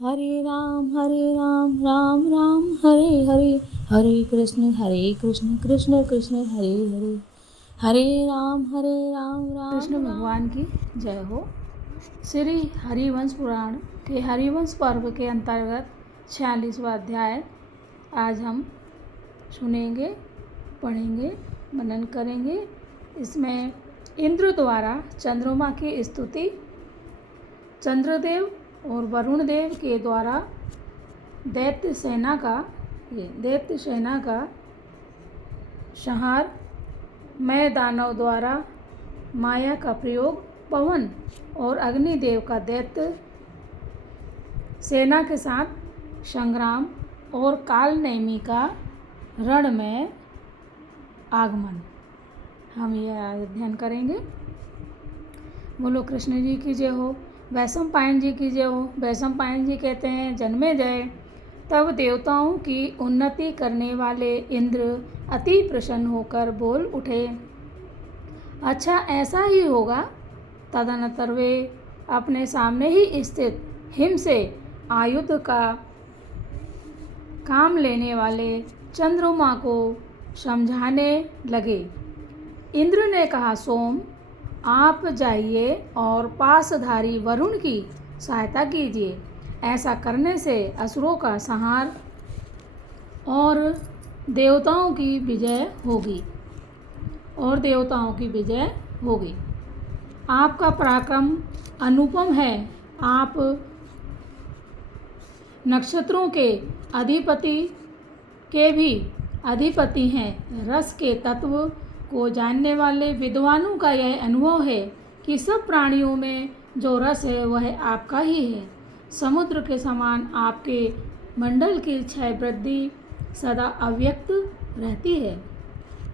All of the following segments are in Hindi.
हरे राम राम राम हरे हरे, हरे कृष्ण कृष्ण कृष्ण हरे हरे, हरे राम राम। कृष्ण भगवान की जय हो। श्री हरिवंश पुराण के हरिवंश पर्व के अंतर्गत 46वां अध्याय आज हम सुनेंगे, पढ़ेंगे, मनन करेंगे। इसमें इंद्र द्वारा चंद्रमा की स्तुति, चंद्रदेव और वरुण देव के द्वारा दैत्य सेना का संहार, मैं दानव द्वारा माया का प्रयोग, पवन और अग्निदेव का दैत्य सेना के साथ संग्राम और कालनेमी का रण में आगमन, हम यह अध्ययन करेंगे। बोलो कृष्ण जी की जय हो, वैशंपायन जी की जय हो। वैशंपायन जी कहते हैं, जन्मेजय, तब देवताओं की उन्नति करने वाले इंद्र अति प्रसन्न होकर बोल उठे, अच्छा ऐसा ही होगा। तदनंतर वे अपने सामने ही स्थित हिम से आयुध का काम लेने वाले चंद्रमा को समझाने लगे। इंद्र ने कहा, सोम, आप जाइए और पासधारी वरुण की सहायता कीजिए। ऐसा करने से असुरों का संहार और देवताओं की विजय होगी। आपका पराक्रम अनुपम है। आप नक्षत्रों के अधिपति हैं। रस के तत्व को जानने वाले विद्वानों का यह अनुभव है कि सब प्राणियों में जो रस है वह आपका ही है। समुद्र के समान आपके मंडल की क्षय वृद्धि सदा अव्यक्त रहती है।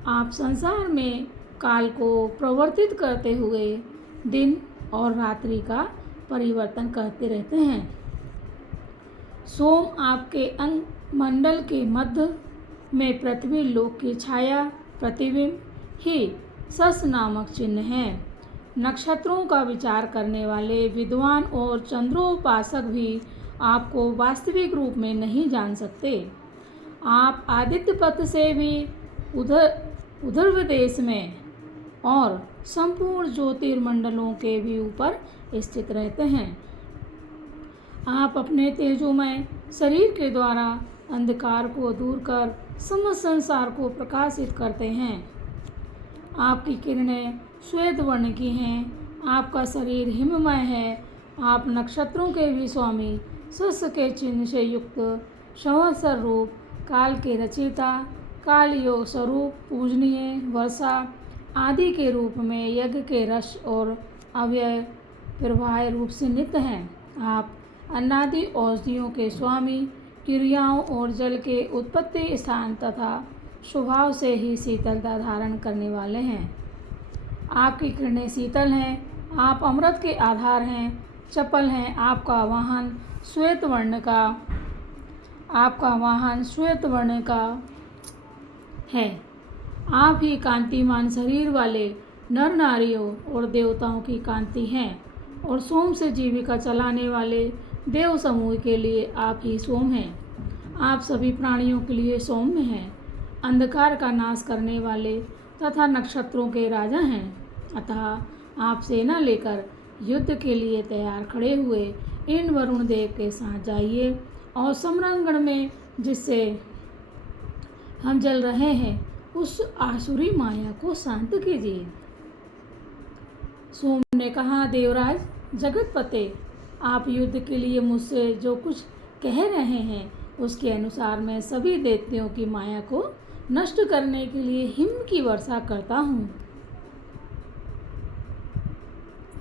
आप संसार में काल को प्रवर्तित करते हुए दिन और रात्रि का परिवर्तन करते रहते हैं। सोम, आपके अंग मंडल के मध्य में पृथ्वी लोक की छाया प्रतिबिंब ही सस नामक चिन्ह है। नक्षत्रों का विचार करने वाले विद्वान और चंद्रोपासक भी आपको वास्तविक रूप में नहीं जान सकते। आप आदित्य पथ से भी उधर्व देश में और संपूर्ण ज्योतिर्मंडलों के भी ऊपर स्थित रहते हैं। आप अपने तेजोमय शरीर के द्वारा अंधकार को दूर कर समस्त संसार को प्रकाशित करते हैं। आपकी किरणें श्वेत वर्ण की हैं। आपका शरीर हिममय है। आप नक्षत्रों के भी स्वामी, सस के चिन्ह से युक्त संवत्सर रूप, काल के रचयिता, काल योग स्वरूप, पूजनीय, वर्षा आदि के रूप में यज्ञ के रस और अव्यय प्रवाह रूप से नित्य हैं। आप अन्नादि औषधियों के स्वामी, क्रियाओं और जल के उत्पत्ति स्थान तथा स्वभाव से ही शीतलता धारण करने वाले हैं। आपकी किरणें शीतल हैं। आप अमृत के आधार हैं, चपल हैं। आपका वाहन श्वेत वर्ण का है। आप ही कांतिमान शरीर वाले नर नारियों और देवताओं की कांति हैं, और सोम से जीविका चलाने वाले देव समूह के लिए आप ही सोम हैं। आप सभी प्राणियों के लिए सौम्य हैं, अंधकार का नाश करने वाले तथा नक्षत्रों के राजा हैं। अतः आप सेना लेकर युद्ध के लिए तैयार खड़े हुए इन वरुण देव के साथ जाइए और समरांगण में जिससे हम जल रहे हैं उस आसुरी माया को शांत कीजिए। सोम ने कहा, देवराज जगतपते, आप युद्ध के लिए मुझसे जो कुछ कह रहे हैं उसके अनुसार मैं सभी दैत्यों की माया को नष्ट करने के लिए हिम की वर्षा करता हूँ।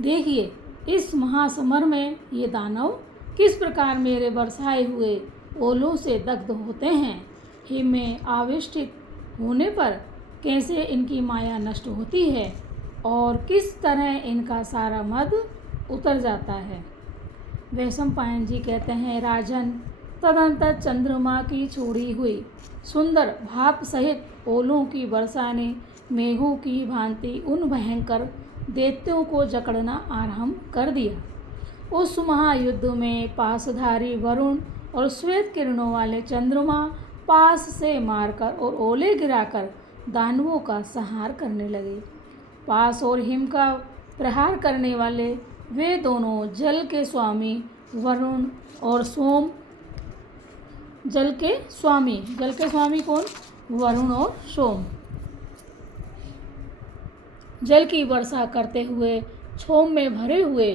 देखिए, इस महासमर में ये दानव किस प्रकार मेरे बरसाए हुए ओलों से दग्ध होते हैं। हिम में आविष्टित होने पर कैसे इनकी माया नष्ट होती है और किस तरह इनका सारा मद उतर जाता है। वैशंपायन जी कहते हैं, राजन, तदंतर चंद्रमा की छोड़ी हुई सुंदर भाप सहित ओलों की वर्षा ने मेघों की भांति उन भयंकर दैत्यों को जकड़ना आरंभ कर दिया। उस महायुद्ध में पासधारी वरुण और श्वेत किरणों वाले चंद्रमा पास से मारकर और ओले गिराकर दानवों का संहार करने लगे। पास और हिम का प्रहार करने वाले वे दोनों जल के स्वामी वरुण और सोम, जल के स्वामी कौन? वरुण और सोम, जल की वर्षा करते हुए क्षोभ में भरे हुए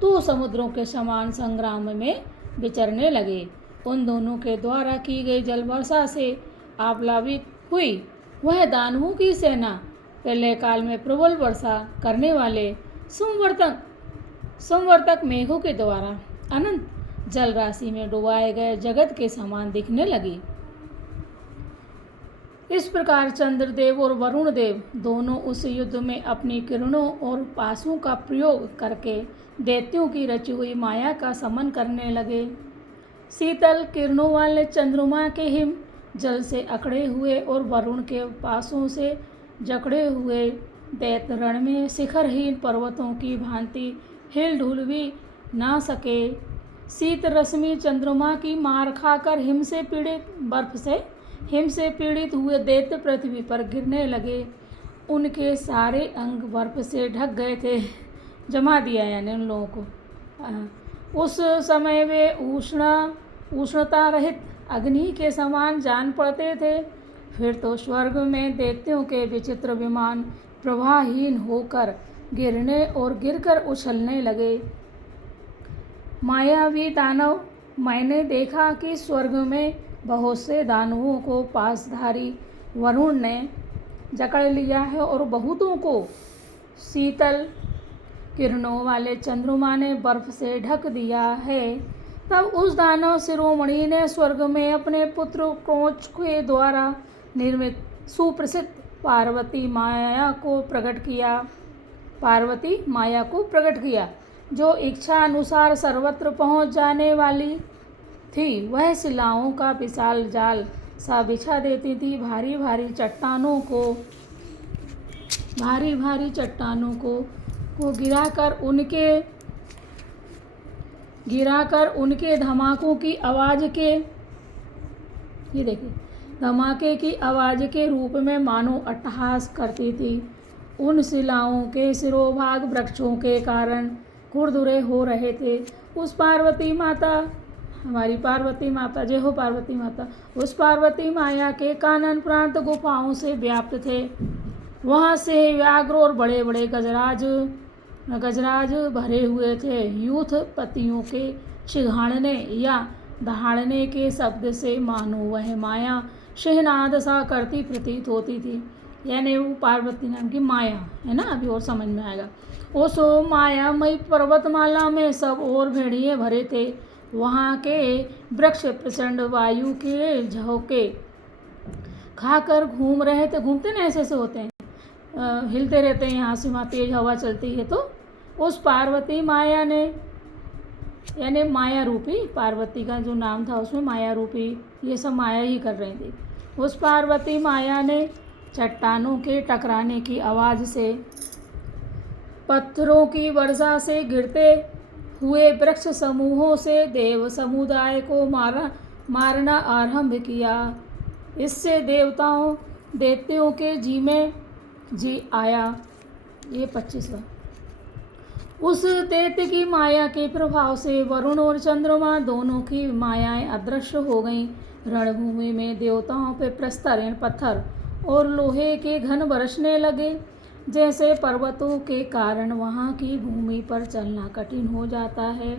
तो समुद्रों के समान संग्राम में विचरने लगे। उन दोनों के द्वारा की गई जल वर्षा से आप्लावित हुई वह दानवों की सेना पहले काल में प्रबल वर्षा करने वाले संवर्तक मेघों के द्वारा अनंत जल राशि में डुबाए गए जगत के समान दिखने लगी। इस प्रकार चंद्रदेव और वरुण देव दोनों उस युद्ध में अपनी किरणों और पासों का प्रयोग करके दैत्यों की रची हुई माया का समन करने लगे। शीतल किरणों वाले चंद्रमा के हिम जल से अकड़े हुए और वरुण के पासों से जकड़े हुए दैत्य रण में शिखरहीन पर्वतों की भांति हिल डुल भी ना सके। शीत रश्मि चंद्रमा की मार खाकर हिम से पीड़ित हुए दैत्य पृथ्वी पर गिरने लगे। उनके सारे अंग बर्फ से ढक गए थे। जमा दिया यानी उन लोगों को। उस समय वे उष्णता रहित अग्नि के समान जान पड़ते थे। फिर तो स्वर्ग में दैत्यों के विचित्र विमान प्रवाहहीन होकर गिरने और गिरकर उछलने लगे। मायावी दानव, मैंने देखा कि स्वर्ग में बहुत से दानवों को पासधारी वरुण ने जकड़ लिया है और बहुतों को शीतल किरणों वाले चंद्रमा ने बर्फ से ढक दिया है। तब उस दानव शिरोमणि ने स्वर्ग में अपने पुत्र क्रोच के द्वारा निर्मित सुप्रसिद्ध पार्वती माया को प्रकट किया, जो इच्छा अनुसार सर्वत्र पहुंच जाने वाली थी। वह शिलाओं का विशाल जाल सा बिछा देती थी। भारी भारी चट्टानों को गिराकर उनके धमाके की आवाज़ के रूप में मानो अट्टहास करती थी। उन शिलाओं के सिरोभाग वृक्षों के कारण खुरदुरे हो रहे थे। उस पार्वती माता, उस पार्वती माया के कानन प्रांत गुफाओं से व्याप्त थे। वहाँ से व्याघ्र और बड़े बड़े गजराज भरे हुए थे। यूथ पतियों के छिघाड़ने या दहाड़ने के शब्द से मानो वह माया शहनाद सा करती प्रतीत होती थी। यानी वो पार्वती नाम की माया है ना, अभी और समझ में आएगा। उस मायामयी पर्वतमाला में सब और भेड़िए भरे थे। वहाँ के वृक्ष प्रचंड वायु के झोंके खाकर घूम रहे थे। घूमते ना ऐसे होते हैं, हिलते रहते हैं, यहाँ से वहाँ तेज हवा चलती है। तो उस पार्वती माया ने, यानी माया रूपी पार्वती का जो नाम था उसमें माया रूपी, ये सब माया ही कर रही थी। उस पार्वती माया ने चट्टानों के टकराने की आवाज़ से, पत्थरों की वर्षा से, गिरते हुए वृक्ष समूहों से देव समुदाय को मारना आरंभ किया। इससे दैत्यों के जी में जी आया। ये 25वां। उस दैत्य की माया के प्रभाव से वरुण और चंद्रमा दोनों की मायाएं अदृश्य हो गईं। रणभूमि में देवताओं पर प्रस्तरण पत्थर और लोहे के घन बरसने लगे। जैसे पर्वतों के कारण वहाँ की भूमि पर चलना कठिन हो जाता है,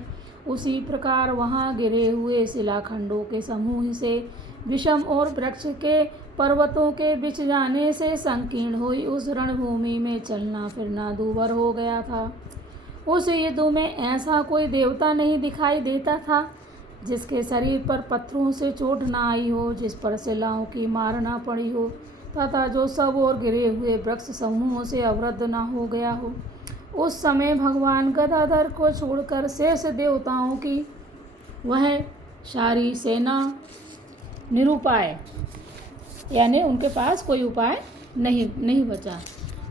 उसी प्रकार वहाँ गिरे हुए शिलाखंडों के समूह से विषम और वृक्ष के पर्वतों के बिछ जाने से संकीर्ण हुई उस रणभूमि में चलना फिरना दूभर हो गया था। उस युद्ध में ऐसा कोई देवता नहीं दिखाई देता था जिसके शरीर पर पत्थरों से चोट ना आई हो, जिस पर शिलाओं की मार ना पड़ी हो, तथा जो सब और गिरे हुए वृक्ष समूहों से अवरुद्ध न हो गया हो। उस समय भगवान गदाधर को छोड़कर शेष देवताओं की वह सारी सेना निरुपाय, यानी उनके पास कोई उपाय नहीं बचा।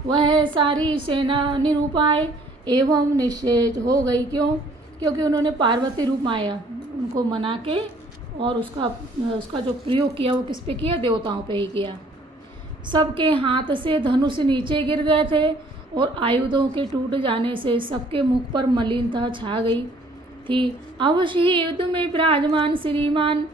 वह सारी सेना निरुपाय एवं निश्चेज हो गई। क्यों क्योंकि उन्होंने पार्वती रूप माया उनको मना के और उसका जो प्रयोग किया वो किस पे किया, देवताओं पे ही किया। सबके हाथ से धनुष नीचे गिर गए थे और आयुधों के टूट जाने से सबके मुख पर मलिनता छा गई थी। अवश्य ही युद्ध में विराजमान श्रीमान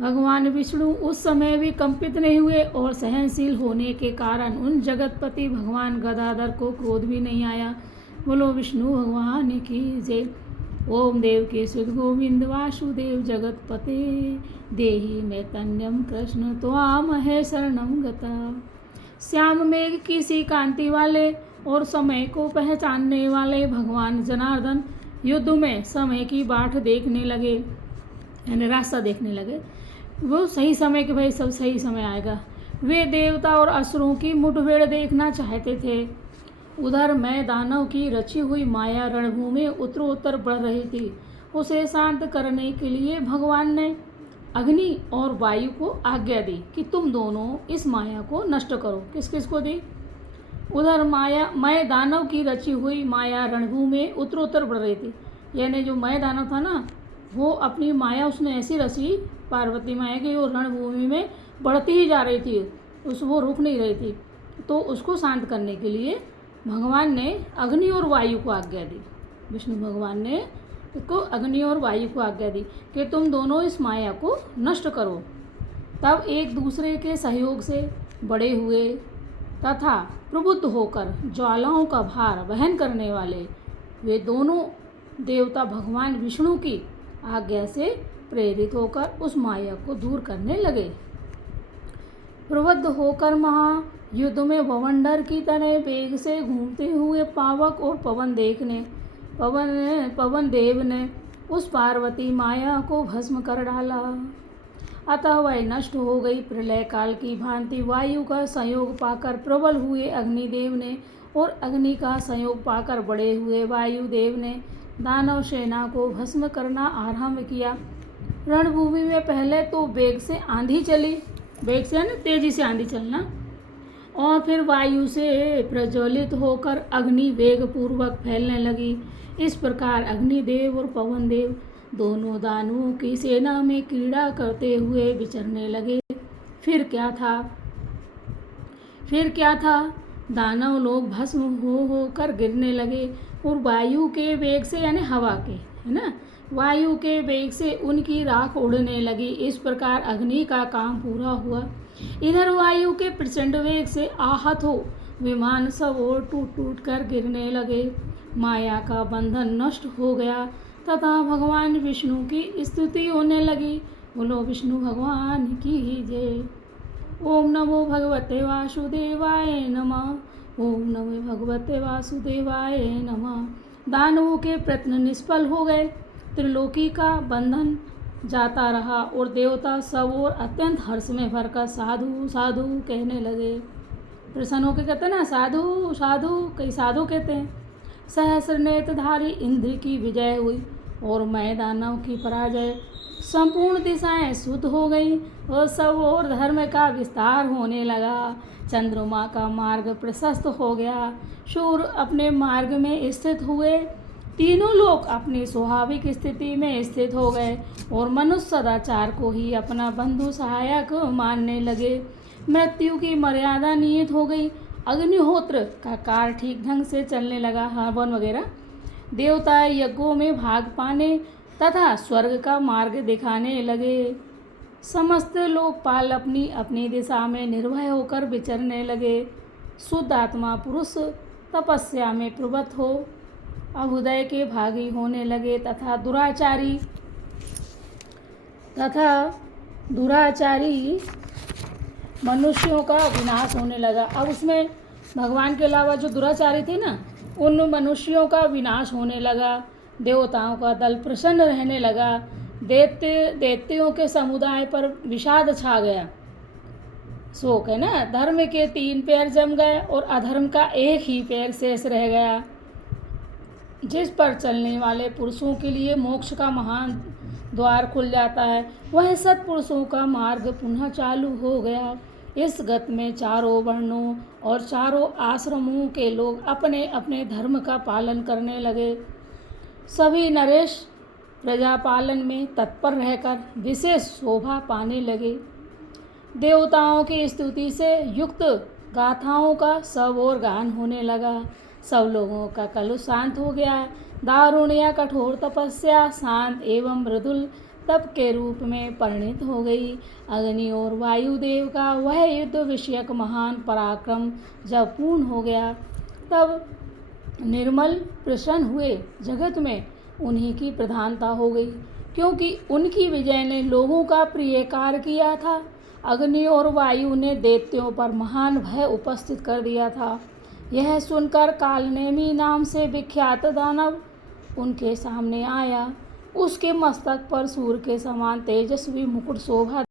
भगवान विष्णु उस समय भी कंपित नहीं हुए और सहनशील होने के कारण उन जगतपति भगवान गदाधर को क्रोध भी नहीं आया। बोलो विष्णु भगवान की जय। ओम देव के सुध गोविंद वासुदेव जगतपते देहि में तन्यम कृष्ण त्वाम है शरणम गता। श्याम मेघ की सी कांति वाले और समय को पहचानने वाले भगवान जनार्दन युद्ध में समय की बाट देखने लगे, यानी रास्ता देखने लगे। वो सही समय के भाई सब सही समय आएगा। वे देवता और असुरों की मुठभेड़ देखना चाहते थे। उधर मैं दानव की रची हुई माया रणभूमि उत्तरोत्तर बढ़ रही थी। उसे शांत करने के लिए भगवान ने अग्नि और वायु को आज्ञा दी कि तुम दोनों इस माया को नष्ट करो। किस किस को दी? उधर मैं दानव की रची हुई माया रणभूमि उत्तरोत्तर बढ़ रही थी, यानी जो मैं दानव था ना, वो अपनी माया उसने ऐसी रची पार्वती माया की, वो रणभूमि में बढ़ती ही जा रही थी, वो रुक नहीं रही थी। तो उसको शांत करने के लिए भगवान ने अग्नि और वायु को आज्ञा दी। विष्णु भगवान ने उसको अग्नि और वायु को आज्ञा दी कि तुम दोनों इस माया को नष्ट करो। तब एक दूसरे के सहयोग से बड़े हुए तथा प्रबुद्ध होकर ज्वालाओं का भार वहन करने वाले वे दोनों देवता भगवान विष्णु की आज्ञा से प्रेरित होकर उस माया को दूर करने लगे। प्रबुद्ध होकर महायुद्ध में भवंडर की तरह वेग से घूमते हुए पावक और पवन देव ने उस पार्वती माया को भस्म कर डाला। अतः वह नष्ट हो गई। प्रलय काल की भांति वायु का संयोग पाकर प्रबल हुए अग्निदेव ने और अग्नि का संयोग पाकर बड़े हुए वायुदेव ने दानव सेना को भस्म करना आरंभ किया। रणभूमि में पहले तो वेग से आंधी चली, वेग से ना तेजी से आंधी चलना, और फिर वायु से प्रज्वलित होकर अग्नि वेग पूर्वक फैलने लगी। इस प्रकार अग्निदेव और पवन देव दोनों दानवों की सेना में क्रीड़ा करते हुए विचरने लगे। फिर क्या था, दानव लोग भस्म हो कर गिरने लगे और वायु के वेग से, यानी हवा के, है ना, वायु के वेग से उनकी राख उड़ने लगी। इस प्रकार अग्नि का काम पूरा हुआ। इधर वायु के प्रचंड वेग से आहत हो विमान सब और टूट टूट कर गिरने लगे। माया का बंधन नष्ट हो गया तथा भगवान विष्णु की स्तुति होने लगी। बोलो विष्णु भगवान की जय। ओम नमो भगवते वासुदेवाय नमः। ओम नमो भगवते वासुदेवाय नमः। दानवों के प्रयत्न निष्फल हो गए। त्रिलोकी का बंधन जाता रहा और देवता सब और अत्यंत हर्ष में भरकर साधु साधु कहने लगे। प्रसन्न होकर कहते हैं ना, साधु साधु, कई साधु कहते हैं। सहस्र नेत्रधारी इंद्र की विजय हुई और मैं दानव की पराजय। संपूर्ण दिशाएं शुद्ध हो गई और सब और धर्म का विस्तार होने लगा। चंद्रमा का मार्ग प्रशस्त हो गया। सूर्य अपने मार्ग में स्थित हुए। तीनों लोग अपनी स्वाभाविक स्थिति में स्थित हो गए और मनुष्य सदाचार को ही अपना बंधु सहायक मानने लगे। मृत्यु की मर्यादा नियत हो गई। अग्निहोत्र का कार्य ठीक ढंग से चलने लगा। हवन वगैरह, देवता यज्ञों में भाग पाने तथा स्वर्ग का मार्ग दिखाने लगे। समस्त लोकपाल अपनी अपनी दिशा में निर्भय होकर विचरने लगे। शुद्ध आत्मा पुरुष तपस्या में प्रवृत्त हो अभ्युदय के भागी होने लगे तथा दुराचारी मनुष्यों का विनाश होने लगा। अब उसमें भगवान के अलावा जो दुराचारी थे ना, उन मनुष्यों का विनाश होने लगा। देवताओं का दल प्रसन्न रहने लगा। दैत्यों के समुदाय पर विषाद छा गया, शोक है ना। धर्म के 3 पैर जम गए और अधर्म का एक ही पैर शेष रह गया। जिस पर चलने वाले पुरुषों के लिए मोक्ष का महान द्वार खुल जाता है, वह सत्पुरुषों का मार्ग पुनः चालू हो गया। इस गत में चारों वर्णों और चारों आश्रमों के लोग अपने अपने धर्म का पालन करने लगे। सभी नरेश प्रजापालन में तत्पर रहकर विशेष शोभा पाने लगे। देवताओं की स्तुति से युक्त गाथाओं का सब ओर गान होने लगा। सब लोगों का कलुष शांत हो गया। दारुण या कठोर तपस्या शांत एवं मृदुल तप के रूप में परिणित हो गई। अग्नि और वायुदेव का वह युद्ध विषयक महान पराक्रम जब पूर्ण हो गया, तब निर्मल प्रसन्न हुए। जगत में उन्हीं की प्रधानता हो गई, क्योंकि उनकी विजय ने लोगों का प्रिय कार्य किया था। अग्नि और वायु ने दैत्यों पर महान भय उपस्थित कर दिया था। यह सुनकर कालनेमी नाम से विख्यात दानव उनके सामने आया। उसके मस्तक पर सूर्य के समान तेजस्वी मुकुट शोभा